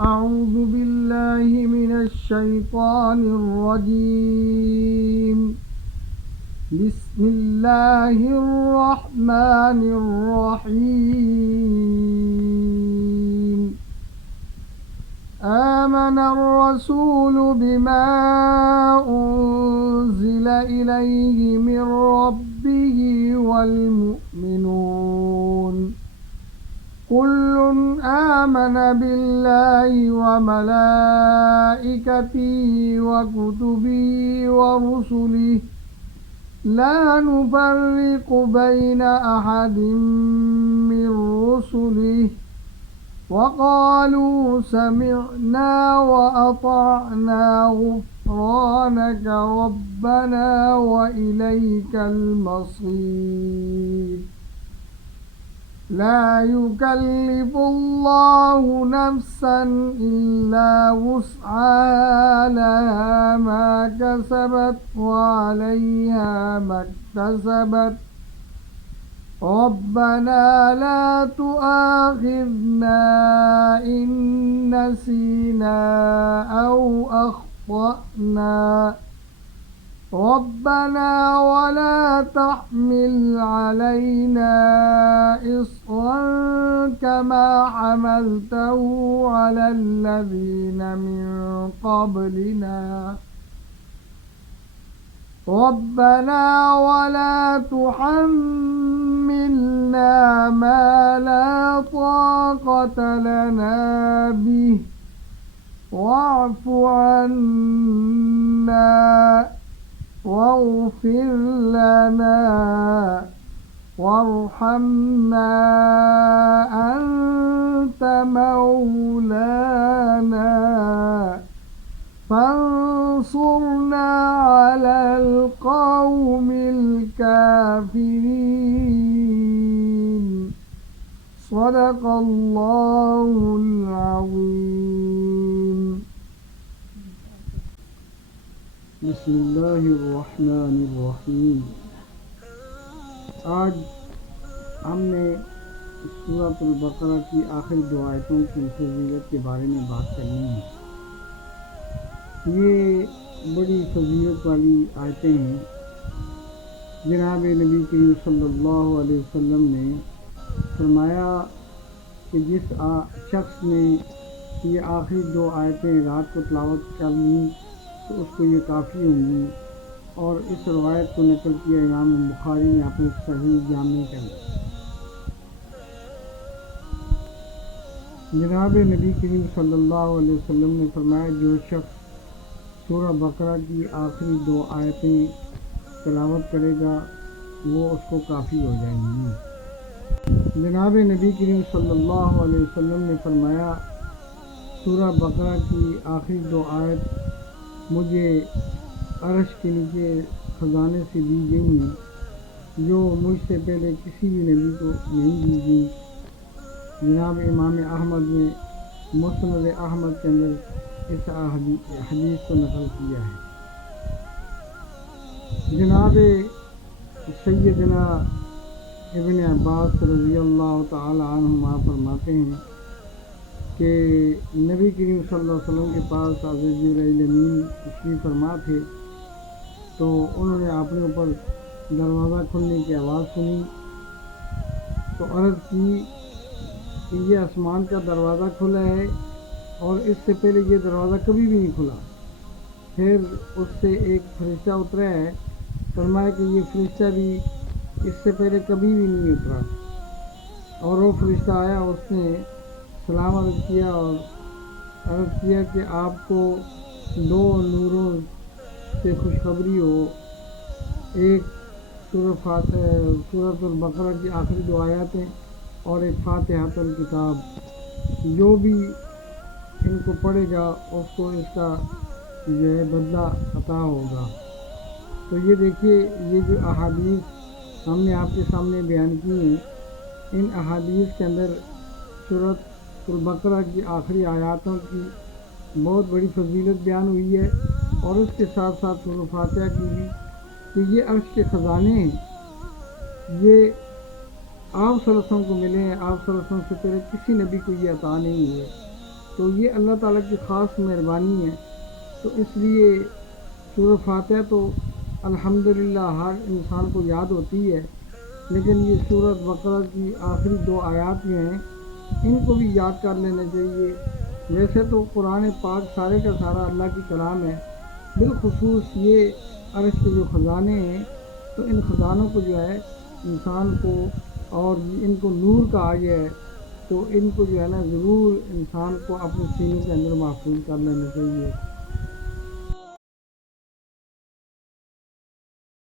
أعوذ بالله من الشيطان الرجيم. بسم الله الرحمن الرحيم. آمن الرسول بما أنزل إليه من ربه والمؤمنون كل آمن بالله وملائكته وكتبه ورسله لا نفرق بين أحد من رسله وقالوا سمعنا وأطعنا غفرانك ربنا وإليك المصير. لا يكلف الله نفسا إلا وسعها لها ما كسبت وعليها ما اكتسبت ربنا لا تؤاخذنا إن نسينا أو أخطأنا ربنا ولا تحمل علينا إصرا كما حملته على الذين من قبلنا ربنا ولا تحملنا ما لا طاقة لنا به واعف عنا واغفر لنا وارحمنا أنت مولانا فانصرنا على القوم الكافرين. صدق الله العظيم. بسم اللہ الرحمن الرحیم. آج ہم نے سورۃ البقرہ کی آخری دو آیتوں کی فضیلت کے بارے میں بات کرنی ہے. یہ بڑی فضیلت والی آیتیں ہیں. جناب نبی کریم صلی اللہ علیہ وسلم نے فرمایا کہ جس شخص نے یہ آخری دو آیتیں رات کو تلاوت کر لیں تو اس کو یہ کافی ہوں گی. اور اس روایت کو نقل کیا امام بخاری نے اپنے صحیح جامع کے اندر. جناب نبی کریم صلی اللہ علیہ وسلم نے فرمایا جو شخص سورہ بقرہ کی آخری دو آیتیں تلاوت کرے گا وہ اس کو کافی ہو جائیں گی. جناب نبی کریم صلی اللہ علیہ وسلم نے فرمایا سورہ بقرہ کی آخری دو آیت مجھے عرش کے نیچے خزانے سے دی گئی ہیں جو مجھ سے پہلے کسی بھی نبی کو نہیں دی گئی. جناب امام احمد نے مسند احمد کے اندر اس حدیث کو نقل کیا ہے. جناب سیدنا ابن عباس رضی اللہ تعالی عنہما فرماتے ہیں کہ نبی کریم صلی اللہ علیہ وسلم کے پاس حضرت جبرائیل امین تشریف فرما تھے تو انہوں نے اپنے اوپر دروازہ کھلنے کی آواز سنی تو عرض کی کہ یہ آسمان کا دروازہ کھلا ہے اور اس سے پہلے یہ دروازہ کبھی بھی نہیں کھلا. پھر اس سے ایک فرشتہ اترا ہے. فرمایا کہ یہ فرشتہ بھی اس سے پہلے کبھی بھی نہیں اترا. اور وہ فرشتہ آیا, اس نے سلام عرض کیا اور عرض کیا کہ آپ کو دو نوروں سے خوشخبری ہو. ایک سورۃ البقرہ کی آخری دو آیاتیں اور ایک فاتحۃ الکتاب. جو بھی ان کو پڑھے گا اس کو اس کا جو ہے بدلہ عطا ہوگا. تو یہ دیکھیے یہ جو احادیث ہم نے آپ کے سامنے بیان کی ہیں ان احادیث کے اندر سورۃ البقرہ کی آخری آیاتوں کی بہت بڑی فضیلت بیان ہوئی ہے اور اس کے ساتھ ساتھ سورۃ الفاتحہ کی بھی کہ یہ عرش کے خزانے ہیں. یہ آپ صلی اللہ علیہ وسلم کو ملے ہیں. آپ صلی اللہ علیہ وسلم سے پہلے کسی نبی کو یہ عطا نہیں ہوئے. تو یہ اللہ تعالیٰ کی خاص مہربانی ہے۔ تو اس لیے سورۃ فاتحہ تو الحمدللہ ہر انسان کو یاد ہوتی ہے، لیکن یہ سورۃ بقرہ کی آخری 2 آیات یہ ہیں، ان کو بھی یاد کر لینا چاہیے۔ ویسے تو قرآن پاک سارے کا سارا اللہ کی کلام ہے، بالخصوص یہ عرش کے جو خزانے ہیں، تو ان خزانوں کو جو ہے انسان کو، اور ان کو نور کہا گیا ہے، تو ان کو جو ہے نا ضرور انسان کو اپنے سینے کے اندر محفوظ کر لینا چاہیے۔